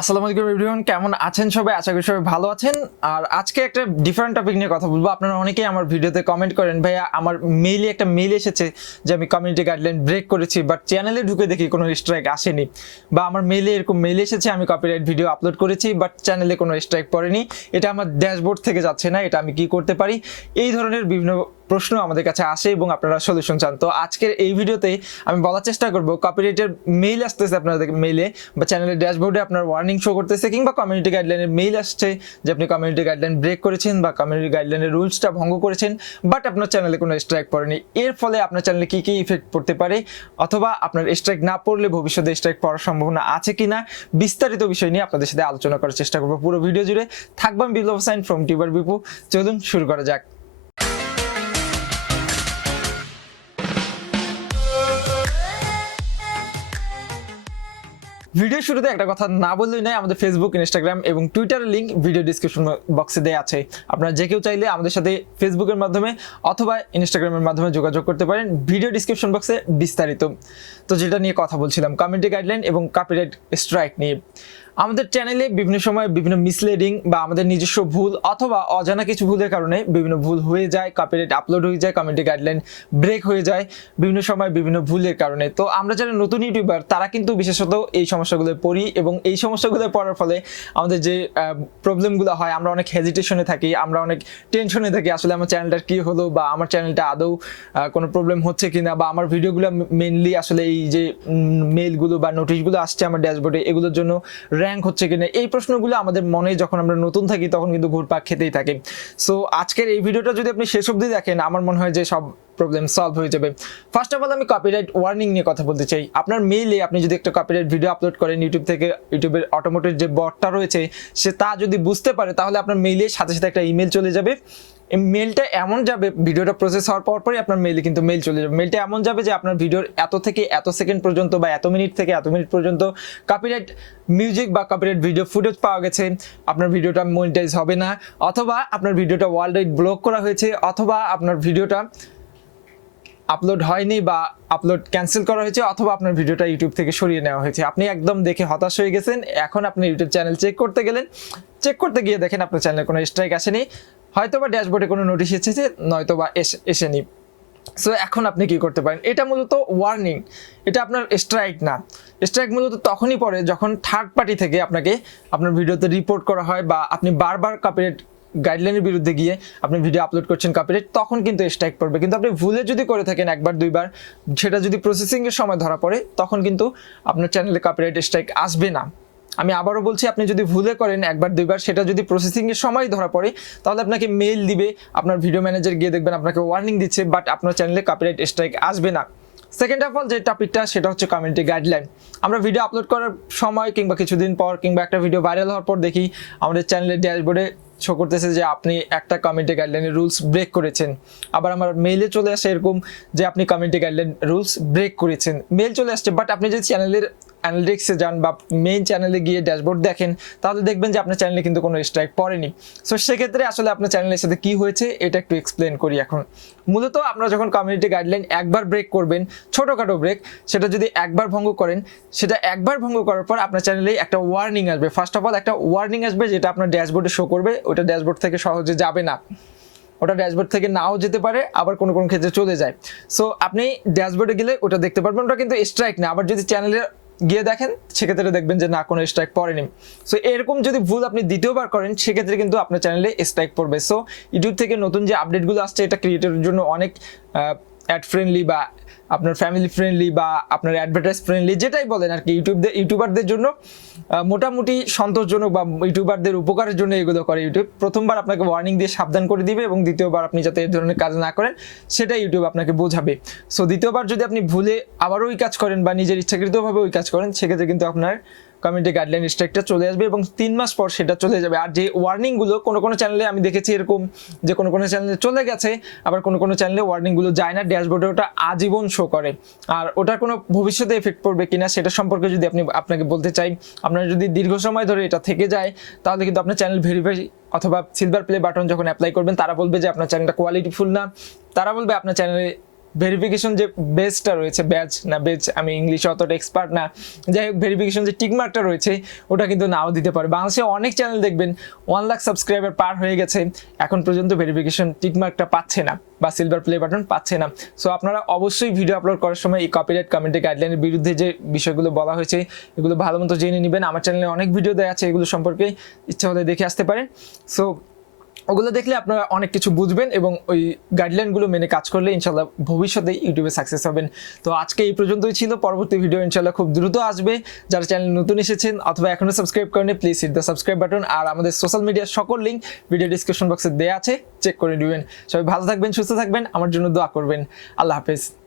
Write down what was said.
আসসালামু আলাইকুম এভরিওয়ান, কেমন আছেন সবাই? আশা করি সবাই ভালো আছেন। আর আজকে একটা ডিফারেন্ট টপিক নিয়ে কথা বলবো। আপনারা অনেকেই আমার ভিডিওতে কমেন্ট করেন, ভাইয়া আমার একটা মেইল এসেছে যে আমি কমিউনিটি গাইডলাইন ব্রেক করেছি, বাট চ্যানেলে ঢুকে দেখি কোনো স্ট্রাইক আসেনি, বা আমার এরকম মেইল এসেছে আমি কপিরাইট ভিডিও আপলোড করেছি বাট চ্যানেলে কোনো স্ট্রাইক পড়েনি, এটা আমার ড্যাশবোর্ড থেকে যাচ্ছে না, এটা আমি কি করতে পারি? এই ধরনের বিভিন্ন প্রশ্ন আমাদের কাছে আসে এবং আপনারা সলিউশন চান। তো আজকের এই ভিডিওতে আমি বলার চেষ্টা করব, কপিরাইটের মেইল আসতেছে আপনাদের মেইলে বা চ্যানেলের ড্যাশবোর্ডে আপনার ওয়ার্নিং শো করতেছে, কিংবা কমিউনিটি গাইডলাইনের মেইল আসছে যে আপনি কমিউনিটি গাইডলাইন ব্রেক করেছেন বা কমিউনিটি গাইডলাইনের রুলসটা ভঙ্গ করেছেন, বাট আপনার চ্যানেলে কোনো স্ট্রাইক পড়েনি। এর ফলে আপনার চ্যানেলে কি কি ইফেক্ট পড়তে পারে, অথবা আপনার স্ট্রাইক না পড়লে ভবিষ্যতে স্ট্রাইক পড়ার সম্ভাবনা আছে কিনা, বিস্তারিত বিষয় নিয়ে আপনাদের সাথে আলোচনা করার চেষ্টা করবো। পুরো ভিডিও জুড়ে থাকবো আমি বিপ্লব ফ্রম TUBERbipu। চলুন শুরু করা যাক। ভিডিও শুরুতে একটা কথা না বললেই নয়, আমাদের ফেসবুক, ইনস্টাগ্রাম এবং টুইটারের লিঙ্ক ভিডিও ডিসক্রিপশন বক্সে দেওয়া আছে। আপনারা যে কেউ চাইলে আমাদের সাথে ফেসবুকের মাধ্যমে অথবা ইনস্টাগ্রামের মাধ্যমে যোগাযোগ করতে পারেন, ভিডিও ডিসক্রিপশন বক্সে বিস্তারিত। তো যেটা নিয়ে কথা বলছিলাম, কমিউনিটি গাইডলাইন এবং কপিরাইট স্ট্রাইক নিয়ে। আমাদের চ্যানেলে বিভিন্ন সময় বিভিন্ন মিসলিডিং বা আমাদের নিজস্ব ভুল অথবা অজানা কিছু ভুলের কারণে বিভিন্ন ভুল হয়ে যায়, কপিরাইট আপলোড হয়ে যায়, কমিউনিটি গাইডলাইন ব্রেক হয়ে যায় বিভিন্ন সময় বিভিন্ন ভুলের কারণে। তো আমরা যারা নতুন ইউটিউবার তারা কিন্তু বিশেষত এই সমস্যাগুলো পড়ি, এবং এই সমস্যাগুলো পড়ার ফলে আমাদের যে প্রবলেমগুলো হয়, আমরা অনেক হেজিটেশনে থাকি, আমরা অনেক টেনশনে থাকি, আসলে আমার চ্যানেলটার কী হলো, বা আমার চ্যানেলটা আদৌ কোনো প্রবলেম হচ্ছে কিনা, বা আমার ভিডিওগুলো মেনলি আসলে এই যে মেইলগুলো বা নোটিশগুলো আসছে আমার ড্যাশবোর্ডে, এগুলোর জন্য র্যাঙ্ক হচ্ছে কিনা, এই প্রশ্নগুলো আমাদের মনে যখন আমরা নতুন থাকি তখন কিন্তু ঘুরপাক খেতেই থাকে। সো আজকের এই ভিডিওটা যদি আপনি শেষ অবধি দেখেন, আমার মনে হয় যে সব প্রবলেম সলভ হয়ে যাবে। ফার্স্ট অফ অল আমি কপিরাইট ওয়ার্নিং নিয়ে কথা বলতে চাই। আপনার মেইলে আপনি যদি একটা কপিরাইট ভিডিও আপলোড করেন ইউটিউব থেকে, ইউটিউবের অটোমেটেড যে বটটা রয়েছে সে তা যদি বুঝতে পারে, তাহলে আপনার মেইলে সাথে সাথে একটা ইমেল চলে যাবে। মেলটা এমন যাবে, ভিডিওটা প্রসেস হওয়ার পরই আপনার মেইলে কিন্তু মেইল চলে যাবে। মেলটা এমন যাবে যে আপনার ভিডিওর এত থেকে এত সেকেন্ড পর্যন্ত বা এত মিনিট থেকে এত মিনিট পর্যন্ত কপিরাইট মিউজিক বা কপিরাইট ভিডিও ফুটেজ পাওয়া গেছে, আপনার ভিডিওটা মনিটাইজ হবে না, অথবা আপনার ভিডিওটা ওয়ার্ল্ড ওয়াইড ব্লক করা হয়েছে, অথবা আপনার ভিডিওটা আপলোড হয়নি বা আপলোড ক্যান্সেল করা হয়েছে, অথবা আপনার ভিডিওটা ইউটিউব থেকে সরিয়ে নেওয়া হয়েছে। আপনি একদম দেখে হতাশ হয়ে গেছেন। এখন আপনি ইউটিউব চ্যানেল চেক করতে গেলেন, চেক করতে গিয়ে দেখেন আপনার চ্যানেলে কোনো স্ট্রাইক আসেনি, হয়তোবা ড্যাশবোর্ডে কোনো নোটিশ এসেছে, নয়তোবা এসেনি। সো এখন আপনি কি করতে পারেন? এটা মূলত ওয়ার্নিং, এটা আপনার স্ট্রাইক না। স্ট্রাইক মূলত তখনই পড়ে যখন থার্ড পার্টি থেকে আপনাকে আপনার ভিডিওতে রিপোর্ট করা হয়, বা আপনি বারবার কপিরাইট গাইডলাইনের বিরুদ্ধে গিয়ে আপনি ভিডিও আপলোড করছেন কপিরাইট, তখন কিন্তু স্ট্রাইক পড়বে। কিন্তু আপনি ভুলে যদি করে থাকেন একবার দুইবার, সেটা যদি প্রসেসিংয়ের সময় ধরা পড়ে, তখন কিন্তু আপনার চ্যানেলে কপিরাইট স্ট্রাইক আসবে না। আমি আবারও বলছি, আপনি যদি ভুলে করেন একবার দুইবার, সেটা যদি প্রসেসিংয়ের সময় ধরা পড়ে, তাহলে আপনাকে মেইল দিবে, আপনার ভিডিও ম্যানেজার গিয়ে দেখবেন আপনাকে ওয়ার্নিং দিচ্ছে, বাট আপনার চ্যানেলে কপিরাইট স্ট্রাইক আসবে না। সেকেন্ড অফ অল যে টপিকটা, সেটা হচ্ছে কমিউনিটি গাইডলাইন। আমরা ভিডিও আপলোড করার সময় কিংবা কিছুদিন পর কিংবা একটা ভিডিও ভাইরাল হওয়ার পর দেখি আমাদের চ্যানেলের ড্যাশবোর্ডে শো করতেছে যে আপনি একটা কমিউনিটি গাইডলাইনের রুলস ব্রেক করেছেন। আবার আমার মেইলে চলে আসে এরকম যে আপনি কমিউনিটি গাইডলাইন রুলস ব্রেক করেছেন, মেইল চলে আসছে। বাট আপনি যদি চ্যানেলের অ্যানালিটিক্সে যান বা মেইন চ্যানেলে গিয়ে ড্যাশবোর্ড দেখেন, তাহলে দেখবেন যে আপনার চ্যানেলে কিন্তু কোনো স্ট্রাইক পড়েনি। সো সেক্ষেত্রে আসলে আপনার চ্যানেলের সাথে কী হয়েছে এটা একটু এক্সপ্লেন করি এখন। মূলত আপনারা যখন কমিউনিটি গাইডলাইন একবার ব্রেক করবেন, ছোটোখাটো ব্রেক, সেটা যদি একবার ভঙ্গ করেন, সেটা একবার ভঙ্গ করার পর আপনার চ্যানেলে একটা ওয়ার্নিং আসবে। ফার্স্ট অফ অল একটা ওয়ার্নিং আসবে, যেটা আপনার ড্যাশবোর্ডে শো করবে। ওটা ড্যাশবোর্ড থেকে সহজে যাবে না, ওটা ড্যাশবোর্ড থেকে নাও যেতে পারে, আবার কোনো কোনো ক্ষেত্রে চলে যায়। সো আপনি ড্যাশবোর্ডে গেলে ওটা দেখতে পারবেন, ওটা কিন্তু স্ট্রাইক না। আবার যদি চ্যানেলে গিয়ে দেখেন, সেক্ষেত্রে দেখবেন যে না, কোনো স্ট্রাইক পড়েনি। সো এরকম যদি ভুল আপনি দ্বিতীয়বার করেন, সেক্ষেত্রে কিন্তু আপনার চ্যানেলে স্ট্রাইক পড়বে। সো ইউটিউব থেকে নতুন যে আপডেটগুলো আসছে, এটা ক্রিয়েটরের জন্য অনেক অ্যাড ফ্রেন্ডলি বা আপনার ফ্যামিলি ফ্রেন্ডলি বা আপনার অ্যাডভার্টাইজ ফ্রেন্ডলি, যেটাই বলেন আর কি, ইউটিউবারদের জন্য মোটামুটি সন্তোষজনক বা ইউটিউবারদের উপকারের জন্য এগুলো করে ইউটিউব। প্রথমবার আপনাকে ওয়ার্নিং দিয়ে সাবধান করে দিবে, এবং দ্বিতীয়বার আপনি যাতে এই ধরনের কাজ না করেন সেটা ইউটিউব আপনাকে বোঝাবে। সো দ্বিতীয়বার যদি আপনি ভুলে আবারও ওই কাজ করেন বা নিজের ইচ্ছাকৃতভাবে ওই কাজ করেন, সেক্ষেত্রে কিন্তু আপনার কমিউনিটি গাইডলাইন স্ট্রাইকটা চলে আসবে, এবং 3 মাস পর সেটা চলে যাবে। আর যে ওয়ার্নিংগুলো কোনো কোনো চ্যানেলে আমি দেখেছি এরকম যে কোনো কোনো চ্যানেলে চলে গেছে, আবার কোনো কোনো চ্যানেলে ওয়ার্নিংগুলো যায় না, ড্যাশবোর্ডে ওটা আজীবন শো করে। আর ওটার কোনো ভবিষ্যতে এফেক্ট পড়বে কিনা সেটা সম্পর্কে যদি আপনাকে বলতে চাই, আপনার যদি দীর্ঘ সময় ধরে এটা থেকে যায়, তাহলে কিন্তু আপনার চ্যানেল ভেরিফাই অথবা সিলভার প্লে বাটন যখন অ্যাপ্লাই করবেন, তারা বলবে যে আপনার চ্যানেলটা কোয়ালিটিফুল না, তারা বলবে আপনার চ্যানেলে ভেরিফিকেশন যে বেজটা রয়েছে, ব্যাচ না বেজ, আমি ইংলিশে অতটা এক্সপার্ট না, যাই হোক ভেরিফিকেশন যে টিকমার্কটা রয়েছে ওটা কিন্তু নাও দিতে পারে। বাংলাদেশে অনেক চ্যানেল দেখবেন 1 লাখ সাবস্ক্রাইবার পার হয়ে গেছে, এখন পর্যন্ত ভেরিফিকেশন টিকমার্কটা পাচ্ছে না বা সিলভার প্লে বাটন পাচ্ছে না। সো আপনারা অবশ্যই ভিডিও আপলোড করার সময় এই কপিরাইট কমেন্টে গাইডলাইনের বিরুদ্ধে যে বিষয়গুলো বলা হয়েছে এগুলো ভালো মতো জেনে নেবেন। আমার চ্যানেলে অনেক ভিডিও দেওয়া আছে এগুলো সম্পর্কে, ইচ্ছা হলে দেখে আসতে পারেন। সো ওগুলো দেখলে আপনারা অনেক কিছু বুঝবেন এবং ওই গাইডলাইনগুলো মেনে কাজ করলে ইনশাল্লাহ ভবিষ্যতে ইউটিউবে সাকসেস হবেন। তো আজকে এই পর্যন্তই ছিল, পরবর্তী ভিডিও ইনশাল্লাহ খুব দ্রুত আসবে। যারা চ্যানেল নতুন এসেছেন অথবা এখনো সাবস্ক্রাইব করেনি please hit the subscribe button, আর আমাদের সোশ্যাল মিডিয়ার সকল লিঙ্ক ভিডিও ডিসক্রিপশন বক্সে দেওয়া আছে, চেক করে নেবেন। সবাই ভালো থাকবেন, সুস্থ থাকবেন, আমার জন্য দোয়া করবেন। আল্লাহ হাফেজ।